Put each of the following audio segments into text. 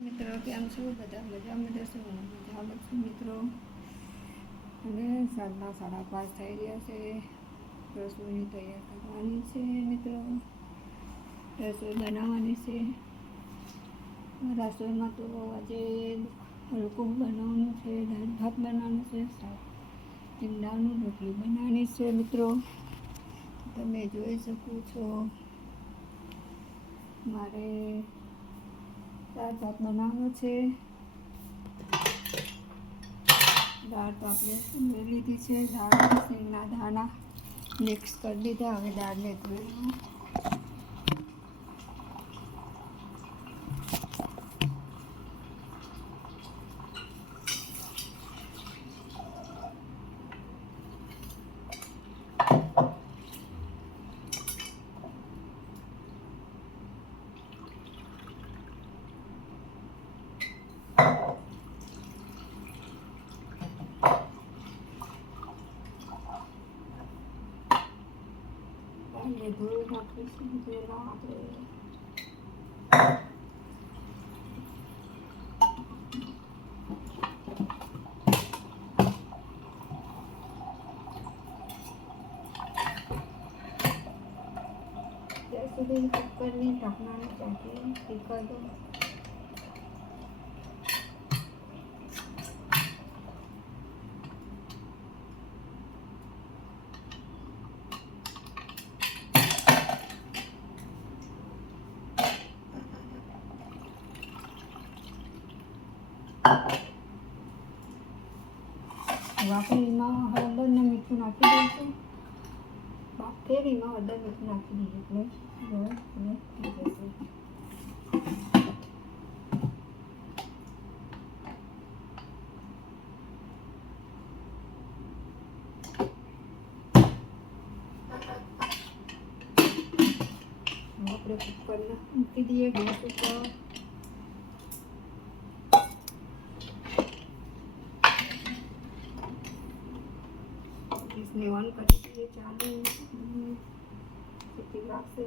મિત્રો કેમ છો? બધા મજામાં જશો? મજામાં છું મિત્રો. અને સાંજના 5:30 થઈ રહ્યા છે. રસોઈની તૈયાર કરવાની છે મિત્રો. રસોઈ બનાવવાની છે. રસોઈમાં તો આજે હલકું બનાવવાનું છે. દાળ ભાત બનાવવાનું છે. ઈંડાનું રોટલી બનાવવાની છે મિત્રો. તમે જોઈ શકો છો મારે દાળ ભાત બનાવવાનો છે. દાળ તો આપણે લઈ લીધી છે. દાળ શેંગના દાણા મિક્સ કરી દીધા. હવે દાળને ધોઈ નાખીશું પહેલાં આપણે ત્યાં સુધી કુકરની ઢાંકણાને ચાખી શીખવા દો. વાપરીમાં હળદર ને મીઠું નાખી દઈશું. ફેરીમાં હળદર મીઠું નાખી દઈએ એટલે થઈ જશે. આપણે કુકરને મૂકી દઈએ ગેસ ઉપર. ગેસને ઓન કરી દઈએ. ચાલુ સીટી લાગશે.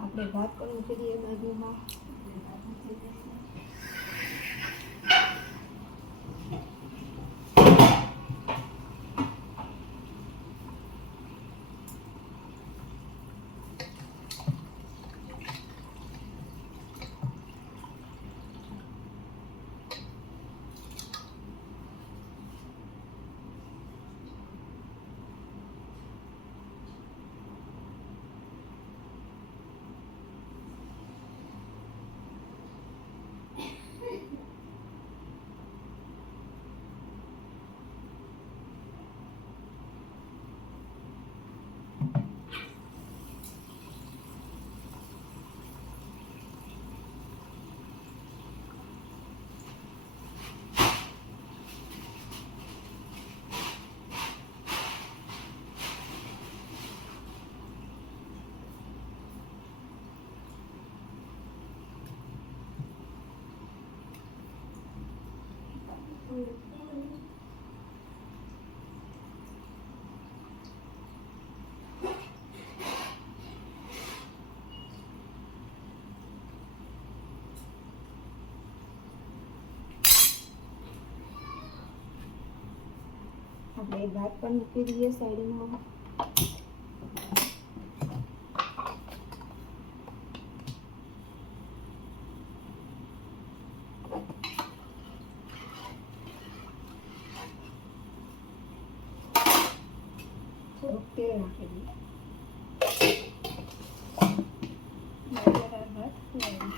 આપણે ભાત પણ મૂકી દઈએ બાજુમાં. આપણે ભાત પણ મૂકી દઈએ સાઈડમાં. થોડુંક તેલ નાખી દઈએ. જરા ભાત લેવાનું.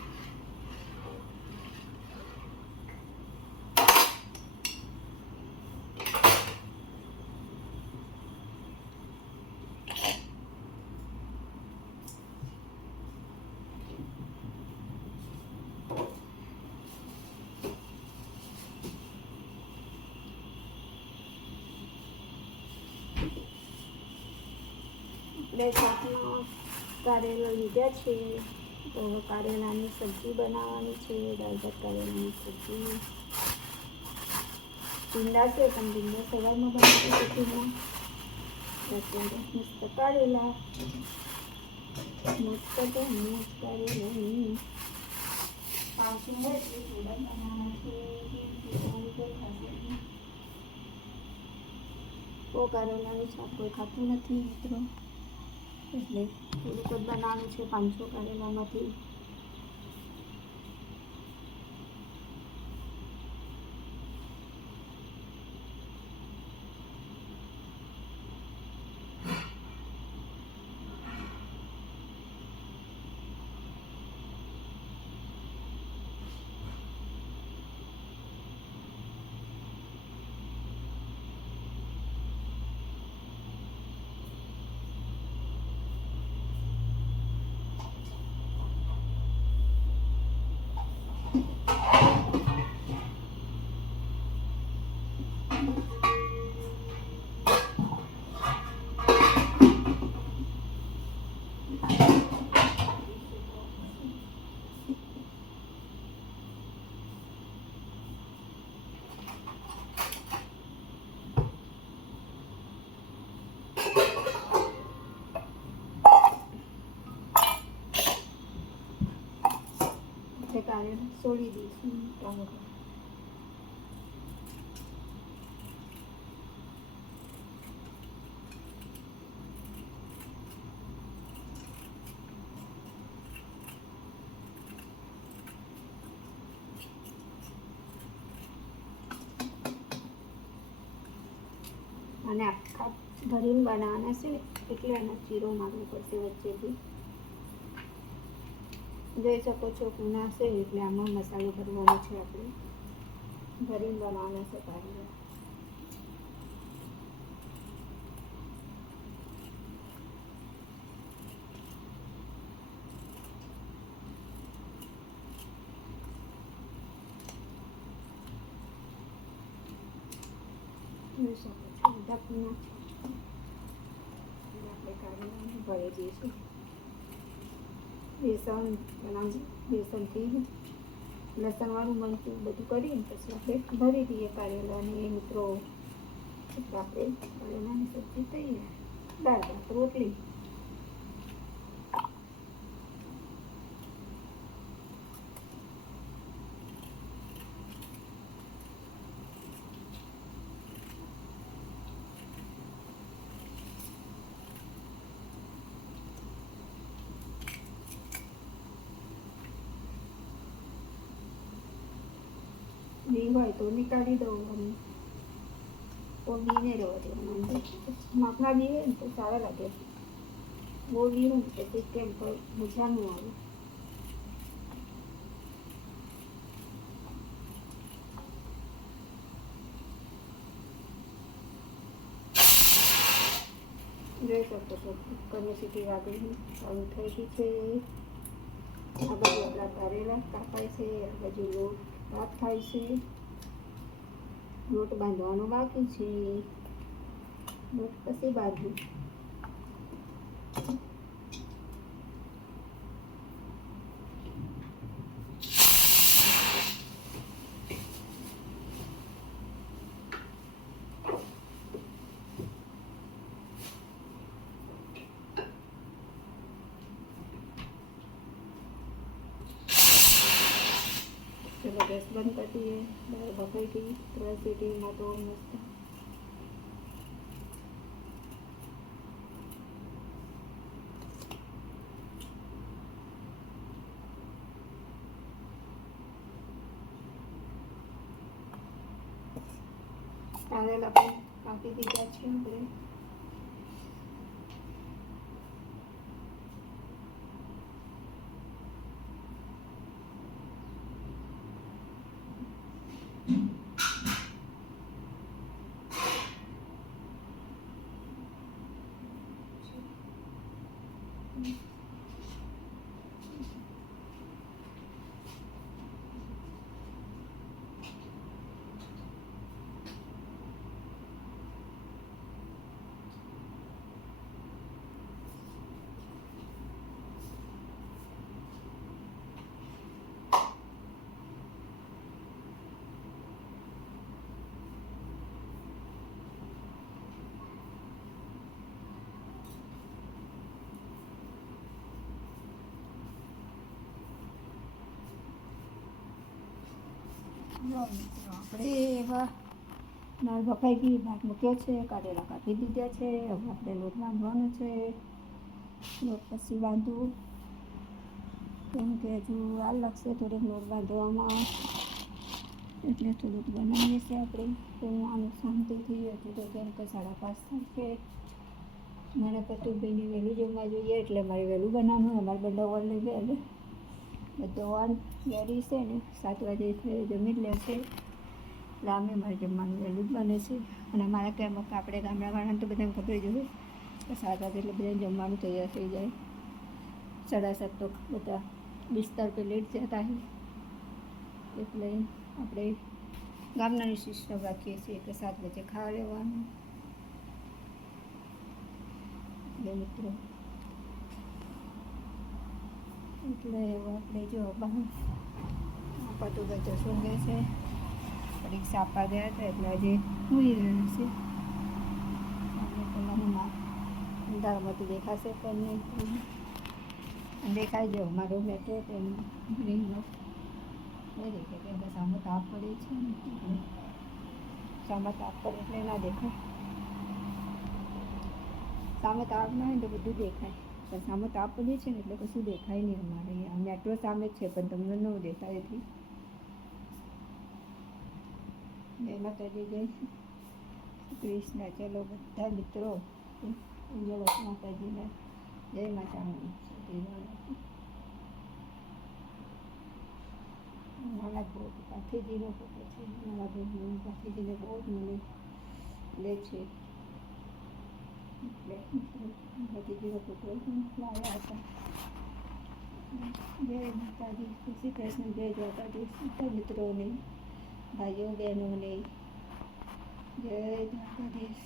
આપણે શાકમાં કારેલા લીધા છે, તો કારેલાની સબ્જી બનાવવાની છે. દાળ ભાત કારેલાની સબ્જી. ભીંડા છે પણ ભીંડા સવારમાં બનાવી ટિફિનમાં. અત્યારે મસ્ત કારેલા મસ્ત કારેલાની પાછું હોય એટલે થોડા બનાવવાના છે. તો કારેલાનું શાક કોઈ ખાતું નથી મિત્રો, એટલે થોડુંક જ બનાવવાનું છે 500 કારેલામાંથી. કારેલા સોળી દઈશું ટમેટો. અને આખા ભરીને બનાવવાના છે ને, એટલે એનો ચીરો મારવો પડશે વચ્ચેથી. જોઈ શકો છો કુના છે, એટલે આમાં મસાલો ભરવાનો છે. આપણે ભરીને બનાવવાના છે કારેલા. જોઈ શકો છો બધા કુના છે. આપણે કારેલાને ભરી દઈશું. બેસન બનાવી, બેસનથી લસણવાળું મરચું બધું કરીને પછી આપણે ભરી દઈએ કારેલાને મિત્રો. આપણે કારેલાની સબ્જી તૈયાર. દાળ ભાત રોટલી. બી હોય તો નીકાળી દઉં અને બીને રહેવા દેવાનું. માપના બી હોય ને તો સારા લાગે. બહુ બી હોય ને પછી કેમ મજા ન આવે. જોઈ શકો છો કુકરની સીટી વાગીને ચાલુ થઈ ગઈ છે. આ બાજુ આપણા કારેલા કાપાય છે, આ બાજુ લોટ ભાત થાય છે. લોટ બાંધવાનો બાકી છે. લોટ પછી બાંધવું. चलो गैस बंद कर दिए. दाल बफाई गई 3 सीटी में तो मस्त. કારેલા પણ કાપી દીધા છે આપણે. આપણે એવા દાળ બફાઈ ગઈ, ભાત મૂક્યો છે, કારેલા કાપી દીધા છે. હવે આપણે લોટ બાંધવાનો છે. લોટ પછી બાંધવું, કેમ કે હજુ વાર લાગશે થોડીક લોટ બાંધવામાં, એટલે થોડુંક બનાવીએ છીએ આપણે. તો આનું શાંતિથી હજુ તો કેમ કે 5:30 થાય છે. મારા પતુભાઈને વહેલું જમવા જોઈએ, એટલે મારે વહેલું બનાવવાનું. અમારે બધા લઈ ગયા, બધો વાર રેડી છે ને 7 વાગે જમી જ લેશે. એટલે અમે મારે જમવાનું વહેલું જ બને છે. અને અમારા કેમ આપણે ગામડાવાળાને તો બધાને ખબર જ હોય કે 7 વાગે એટલે બધાને જમવાનું તૈયાર થઈ જાય. 7:30 તો બધા બિસ્તર પર લેટ જતા હોય, એટલે આપણે ગામડાની સિસ્ટમ રાખીએ છીએ કે 7 વાગે ખાવા લેવાનું. એટલે મિત્રો, એટલે આપણે જો પતુભાઈ તો સૂંઘે છે, પરીક્ષા આપવા ગયા હતા એટલે હજી સૂઈ રહ્યું છે. અને તમારું અંધારામાંથી દેખાશે પણ નહીં, દેખાઈ જાઓ મારો બેટો તેનો ગ્રીનનો નહીં દેખાય, કેમ કે સામે તાપ પડે છે ને, એટલે સામે તાપ પડે એટલે ના દેખાય. સામે તાપ ના હોય તો બધું દેખાય, પણ સામે તાપ પડે છે ને એટલે કશું દેખાય નહીં. અમારે અહીંયા મેટ્રો સામે જ છે, પણ તમને ન દેખાય. એટલી જય માતાજી, જય કૃષ્ણ. ચલો બધા મિત્રો, જય માતાજીને જય માતાજી. મારા બહુ પાથીજીનો ફોટો છે. મારા બહુ પાથીજીને બહુ જ મને લે છે, એટલે પાથીજીનો ફોટો લાવ્યા હતા. જય માતાજી, શ્રી કૃષ્ણ, જય દ્વારકાધીશ. બધા મિત્રોને, ભાઈઓ બહેનોને જય દ્વારકાધીશ.